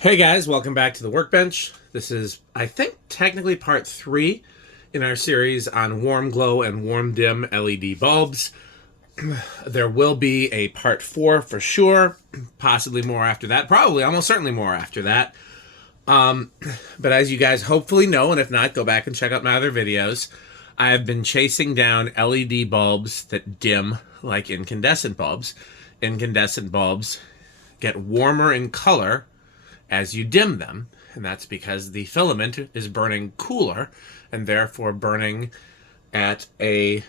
Hey guys, welcome back to the workbench. This is, I think, technically part 3 in our series on warm glow and warm dim LED bulbs. There will be a part 4 for sure, possibly more after that, probably almost certainly more after that. But as you guys hopefully know, and if not, go back and check out my other videos, I have been chasing down LED bulbs that dim like incandescent bulbs. Incandescent bulbs get warmer in color as you dim them, and that's because the filament is burning cooler and therefore burning at a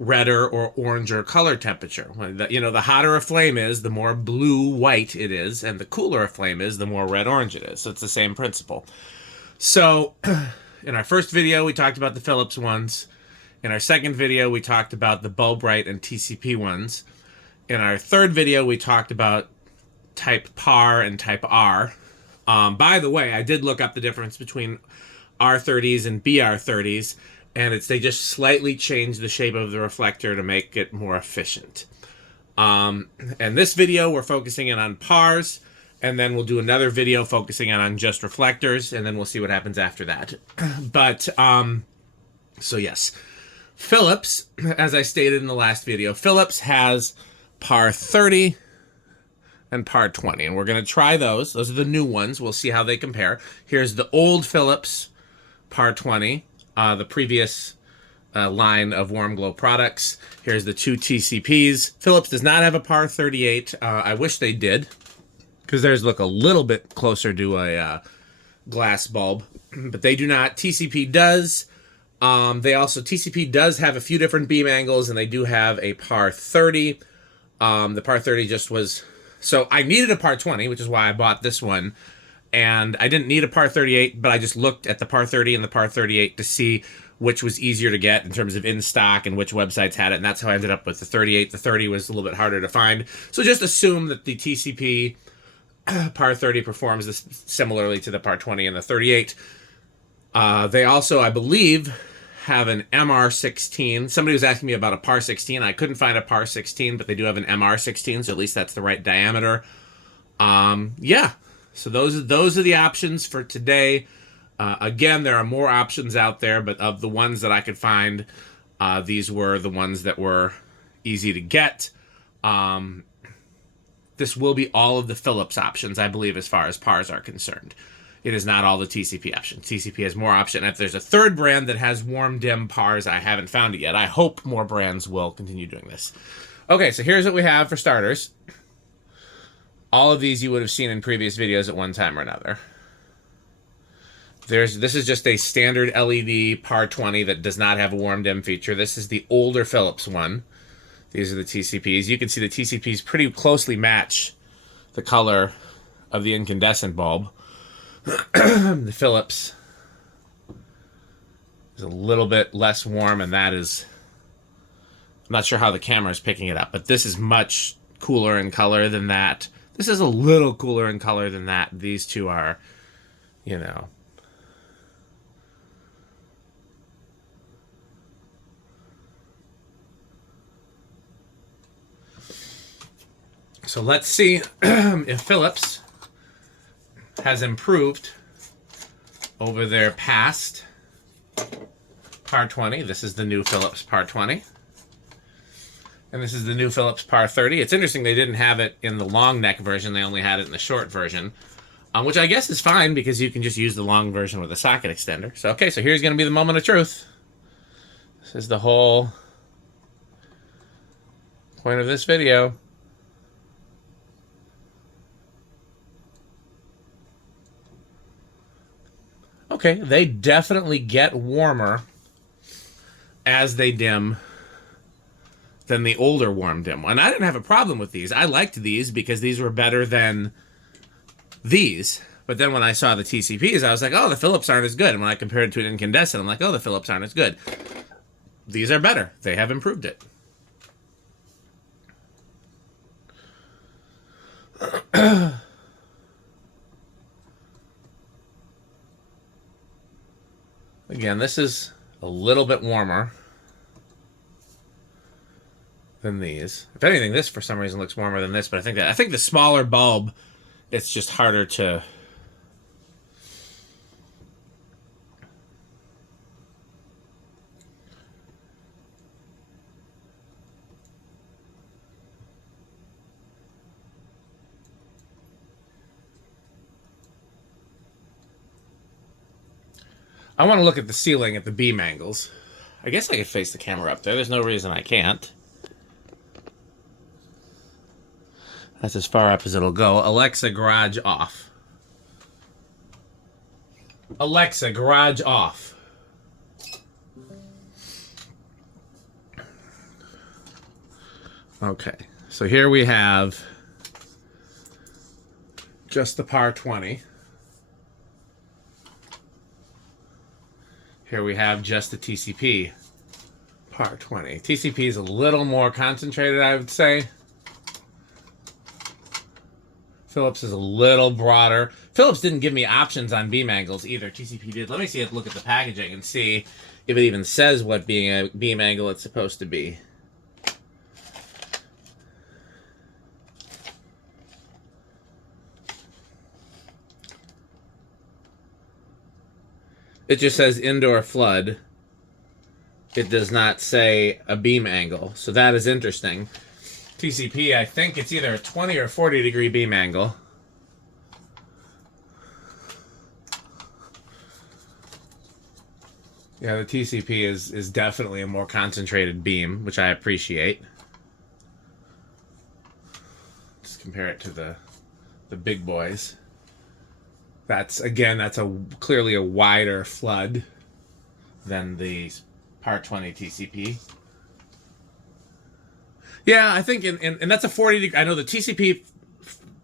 redder or oranger color temperature. The hotter a flame is, the more blue-white it is, and the cooler a flame is, the more red-orange it is. So it's the same principle. So in our first video, we talked about the Philips ones. In our second video, we talked about the Bulbrite and TCP ones. In our third video, we talked about type PAR and type R. By the way, I did look up the difference between R30s and BR30s, and they just slightly changed the shape of the reflector to make it more efficient. And this video, we're focusing in on PARs, and then we'll do another video focusing on just reflectors, and then we'll see what happens after that. But, so yes. Philips, as I stated in the last video, Philips has PAR30 and PAR20, and we're going to try those. Those are the new ones. We'll see how they compare. Here's the old Philips PAR20, the previous line of warm glow products. Here's the two TCPs. Philips does not have a PAR38. I wish they did, because theirs look a little bit closer to a glass bulb, but they do not. TCP does. TCP does have a few different beam angles, and they do have a PAR30. The PAR30 just was... So I needed a PAR20, which is why I bought this one. And I didn't need a PAR38, but I just looked at the PAR30 and the PAR38 to see which was easier to get in terms of in stock and which websites had it. And that's how I ended up with the 38. The 30 was a little bit harder to find. So just assume that the TCP PAR30 performs this similarly to the PAR20 and the 38. They also, I believe, have an MR16. Somebody was asking me about a PAR16. I couldn't find a PAR16, but they do have an MR16, so at least that's the right diameter. Yeah, so those are the options for today. Again, there are more options out there, but of the ones that I could find, these were the ones that were easy to get. This will be all of the Philips options, I believe, as far as PARs are concerned. It is not all the TCP options. TCP has more options. If there's a third brand that has warm dim PARs, I haven't found it yet. I hope more brands will continue doing this. Okay, so here's what we have for starters. All of these you would have seen in previous videos at one time or another. This is just a standard LED PAR20 that does not have a warm dim feature. This is the older Philips one. These are the TCPs. You can see the TCPs pretty closely match the color of the incandescent bulb. The Philips is a little bit less warm, and that is... I'm not sure how the camera is picking it up, but this is much cooler in color than that. This is a little cooler in color than that. These two are, you know... So let's see if Philips has improved over their past PAR20. This is the new Philips PAR20. And this is the new Philips PAR30. It's interesting they didn't have it in the long neck version. They only had it in the short version, which I guess is fine because you can just use the long version with a socket extender. So, okay, so here's going to be the moment of truth. This is the whole point of this video. Okay, they definitely get warmer as they dim than the older warm dim one. I didn't have a problem with these. I liked these because these were better than these. But then when I saw the TCPs, I was like, oh, the Philips aren't as good. And when I compared it to an incandescent, I'm like, oh, the Philips aren't as good. These are better. They have improved it. Again, this is a little bit warmer than these. If anything, this for some reason looks warmer than this, but I think the smaller bulb It's just harder to... I want to look at the ceiling at the beam angles. I guess I could face the camera up there. There's no reason I can't. That's as far up as it'll go. Alexa, garage off. Alexa, garage off. Okay, so here we have just the PAR20. Here we have just the TCP PAR20. TCP is a little more concentrated, I would say. Philips is a little broader. Philips didn't give me options on beam angles either. TCP did. Let me see, look at the packaging and see if it even says what beam angle it's supposed to be. It just says indoor flood. It does not say a beam angle, so that is interesting. TCP, I think it's either a 20 or 40 degree beam angle. Yeah, the TCP is definitely a more concentrated beam, which I appreciate. Just compare it to the big boys. That's clearly a wider flood than the PAR20 TCP. Yeah, I think, and that's a 40 degree. I know the TCP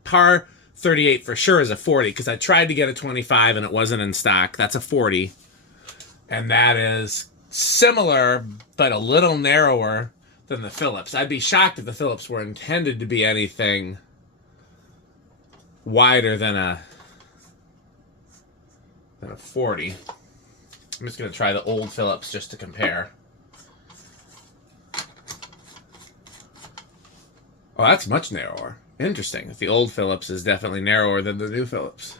PAR38 for sure is a 40 because I tried to get a 25 and it wasn't in stock. That's a 40. And that is similar, but a little narrower than the Philips. I'd be shocked if the Philips were intended to be anything wider than a 40. I'm just going to try the old Philips just to compare. Oh, that's much narrower. Interesting. The old Philips is definitely narrower than the new Philips.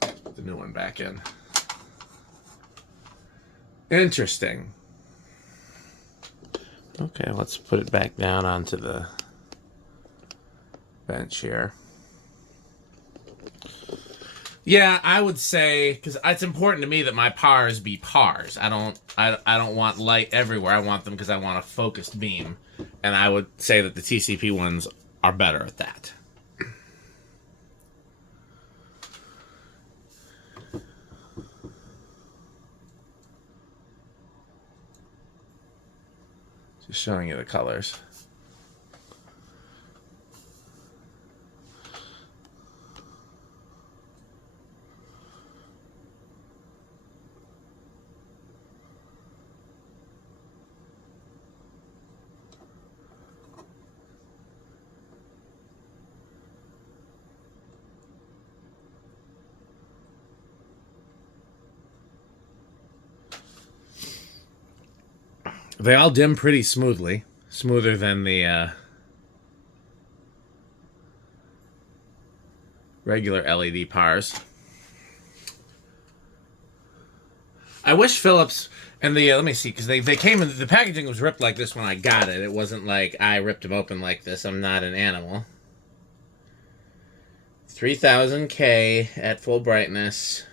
Put the new one back in. Interesting. Okay, let's put it back down onto the bench here. Yeah, I would say, because it's important to me that my PARs be PARs. I don't want light everywhere. I want them because I want a focused beam. And I would say that the TCP ones are better at that. Just showing you the colors. They all dim pretty smoothly. Smoother than the regular LED PARs. I wish Philips and the let me see, because they came in, the packaging was ripped like this when I got it. It wasn't like I ripped them open like this. I'm not an animal. 3000K at full brightness.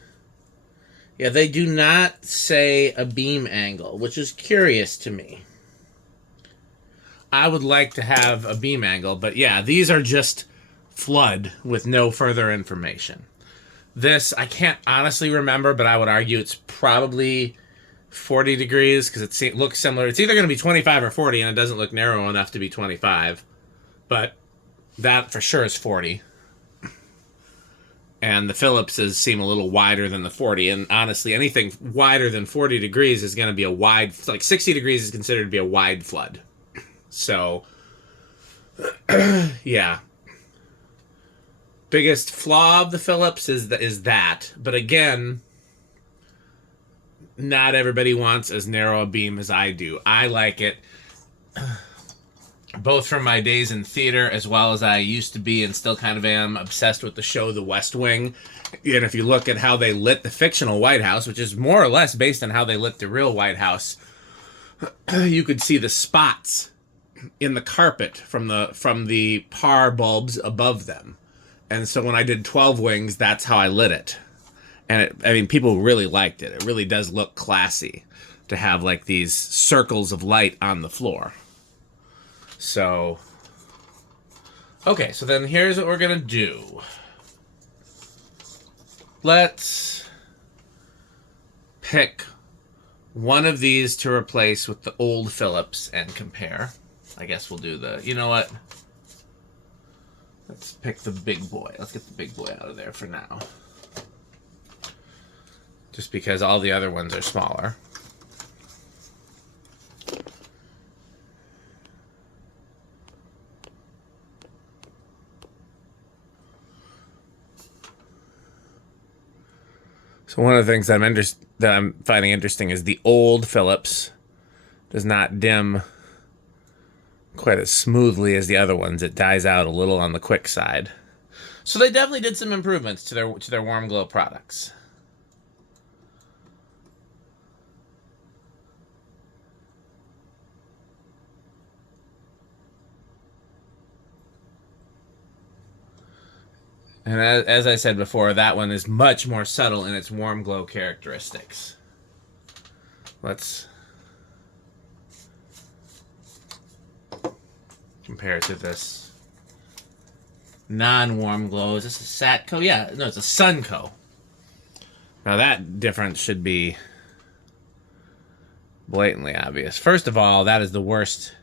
Yeah, they do not say a beam angle, which is curious to me. I would like to have a beam angle, but yeah, these are just flood with no further information. This, I can't honestly remember, but I would argue it's probably 40 degrees because it looks similar. It's either going to be 25 or 40, and it doesn't look narrow enough to be 25. But that for sure is 40. And the Philipses seem a little wider than the 40. And honestly, anything wider than 40 degrees is going to be a wide... Like 60 degrees is considered to be a wide flood. So, yeah. Biggest flaw of the Philips is that. But again, not everybody wants as narrow a beam as I do. I like it both from my days in theater as well as I used to be and still kind of am obsessed with the show The West Wing. And if you look at how they lit the fictional White House, which is more or less based on how they lit the real White House, you could see the spots in the carpet from the PAR bulbs above them. And so when I did 12 wings, that's how I lit it. And I mean, people really liked it. It really does look classy to have like these circles of light on the floor. So, okay, so then here's what we're going to do. Let's pick one of these to replace with the old Philips and compare. I guess we'll do the, you know what? Let's pick the big boy. Let's get the big boy out of there for now. Just because all the other ones are smaller. So one of the things that I'm finding interesting is the old Philips does not dim quite as smoothly as the other ones. It dies out a little on the quick side. So they definitely did some improvements to their warm glow products. And as I said before, that one is much more subtle in its warm glow characteristics. Let's compare it to this non-warm glow. Is this a Satco? Yeah, no, it's a Sunco. Now that difference should be blatantly obvious. First of all, that is the worst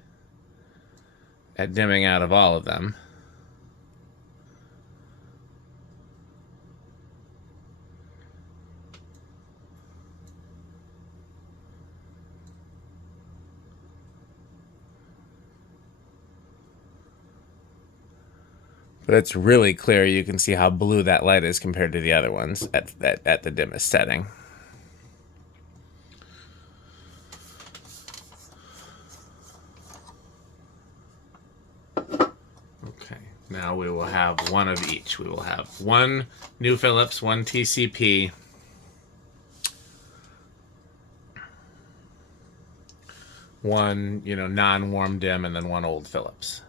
at dimming out of all of them. But it's really clear. You can see how blue that light is compared to the other ones at the dimmest setting. Okay, now we will have one of each. We will have one new Philips, one TCP, one, non-warm dim, and then one old Philips.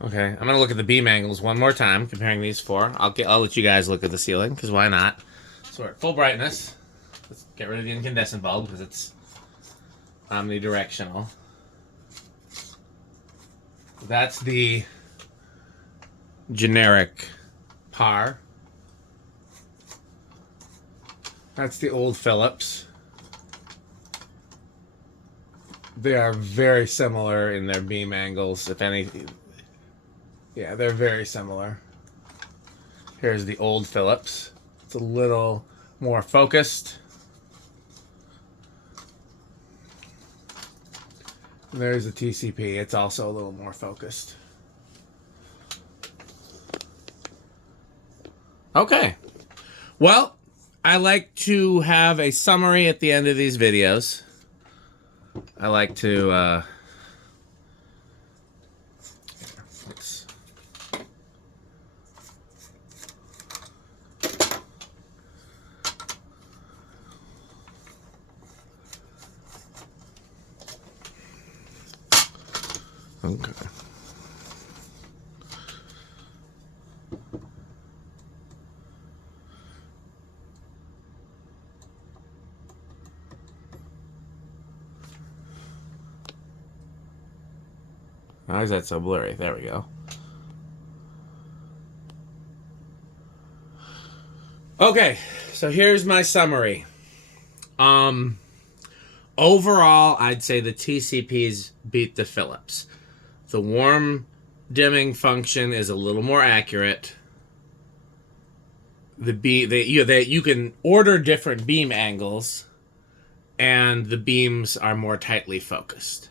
Okay, I'm gonna look at the beam angles one more time, comparing these four. I'll let you guys look at the ceiling, because why not? So we're at full brightness. Let's get rid of the incandescent bulb because it's omnidirectional. That's the generic PAR. That's the old Philips. They are very similar in their beam angles, if anything. Yeah, they're very similar. Here's the old Philips. It's a little more focused. And there's the TCP. It's also a little more focused. Okay. Well, I like to have a summary at the end of these videos. I like to okay. Why is that so blurry? There we go. Okay, so here's my summary. Overall, I'd say the TCPs beat the Philips. The warm dimming function is a little more accurate. You can order different beam angles, and the beams are more tightly focused.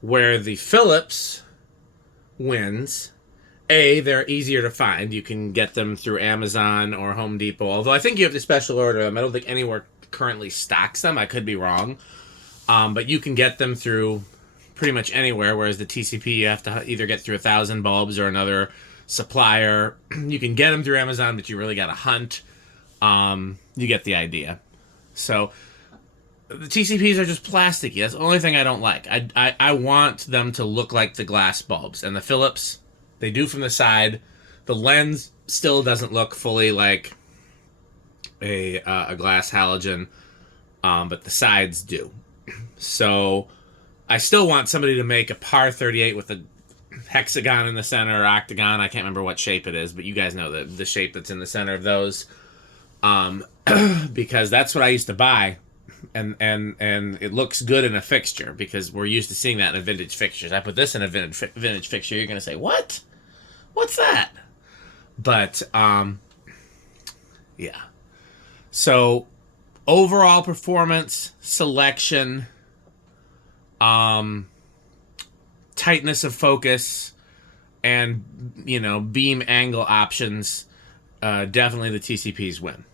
Where the Philips wins, they're easier to find. You can get them through Amazon or Home Depot, although I think you have to special order them. I don't think anywhere currently stocks them. I could be wrong. But you can get them through pretty much anywhere, whereas the TCP you have to either get through 1,000 bulbs or another supplier. You can get them through Amazon, but you really got to hunt. You get the idea. So the TCPs are just plasticky. That's the only thing I don't like. I want them to look like the glass bulbs. And the Philips, they do from the side. The lens still doesn't look fully like a glass halogen, but the sides do. So I still want somebody to make a PAR38 with a hexagon in the center or octagon. I can't remember what shape it is, but you guys know the shape that's in the center of those. Because that's what I used to buy. And it looks good in a fixture because we're used to seeing that in vintage fixtures. I put this in a vintage fixture. You're going to say, what? What's that? But, yeah. So, overall performance, selection, tightness of focus, and, beam angle options, definitely the TCPs win.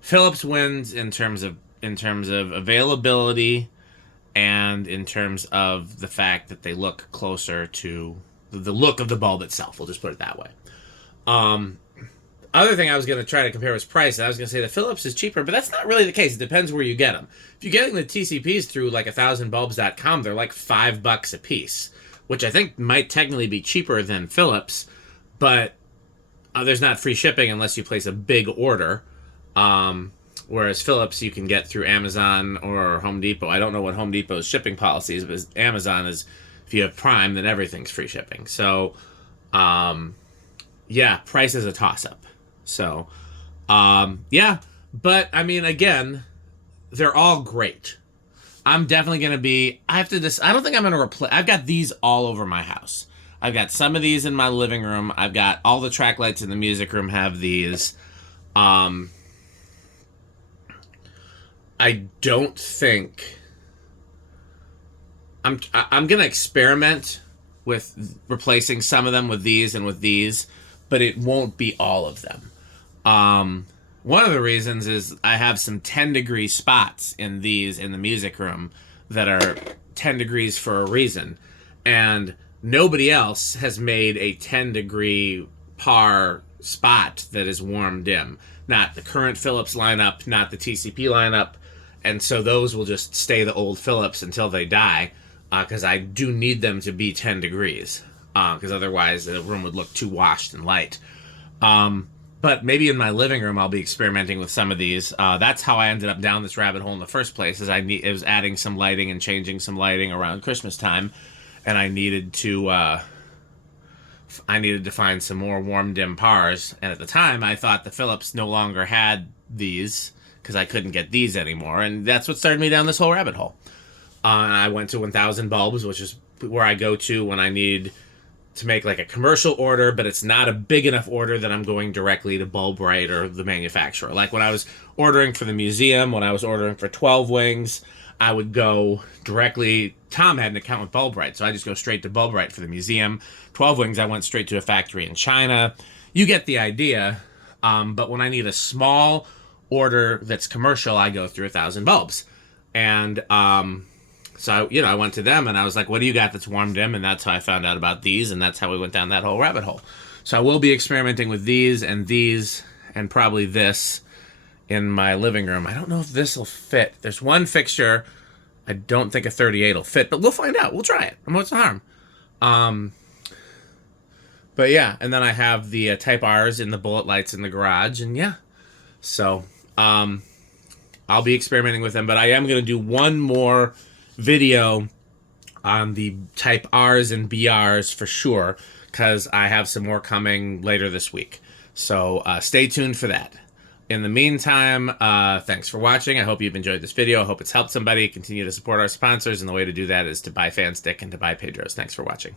Philips wins in terms of availability and in terms of the fact that they look closer to the look of the bulb itself. We'll just put it that way. Other thing I was going to try to compare was price. I was going to say the Philips is cheaper, but that's not really the case. It depends where you get them. If you're getting the TCPs through like 1000bulbs.com, they're like $5 a piece, which I think might technically be cheaper than Philips, but there's not free shipping unless you place a big order. Whereas Philips you can get through Amazon or Home Depot. I don't know what Home Depot's shipping policy is, but Amazon is, if you have Prime, then everything's free shipping. So, yeah, price is a toss-up. So, yeah. But, I mean, again, they're all great. I'm definitely going to be... I don't think I'm going to replace... I've got these all over my house. I've got some of these in my living room. I've got all the track lights in the music room have these. I don't think... I'm going to experiment with replacing some of them with these and with these, but it won't be all of them. One of the reasons is I have some 10-degree spots in these in the music room that are 10 degrees for a reason. And nobody else has made a 10-degree PAR spot that is warm dim. Not the current Philips lineup, not the TCP lineup. And so those will just stay the old Philips until they die, because I do need them to be 10 degrees, because otherwise the room would look too washed and light. But maybe in my living room I'll be experimenting with some of these. That's how I ended up down this rabbit hole in the first place, is it was adding some lighting and changing some lighting around Christmas time, and I needed to find some more warm dim PARs. And at the time I thought the Philips no longer had these, because I couldn't get these anymore, and that's what started me down this whole rabbit hole. And I went to 1000 bulbs, which is where I go to when I need to make like a commercial order, but it's not a big enough order that I'm going directly to Bulbrite or the manufacturer. Like when I was ordering for the museum, when I was ordering for 12 wings, I would go directly... Tom had an account with Bulbrite, so I just go straight to Bulbrite for the museum. 12 wings, I went straight to a factory in China. You get the idea. But when I need a small order that's commercial, I go through 1000 bulbs. And so I went to them and I was like, what do you got that's warm dim? And that's how I found out about these, and that's how we went down that whole rabbit hole. So I will be experimenting with these and probably this in my living room. I don't know if this will fit. There's one fixture I don't think a 38 will fit, but we'll find out. We'll try it. What's the harm? But yeah, and then I have the Type R's in the bullet lights in the garage, and yeah. So, I'll be experimenting with them, but I am going to do one more video on the Type R's and BR's for sure, because I have some more coming later this week. So stay tuned for that. In the meantime, thanks for watching. I hope you've enjoyed this video. I hope it's helped somebody. Continue to support our sponsors, and the way to do that is to buy Fanstick and to buy Pedro's. Thanks for watching.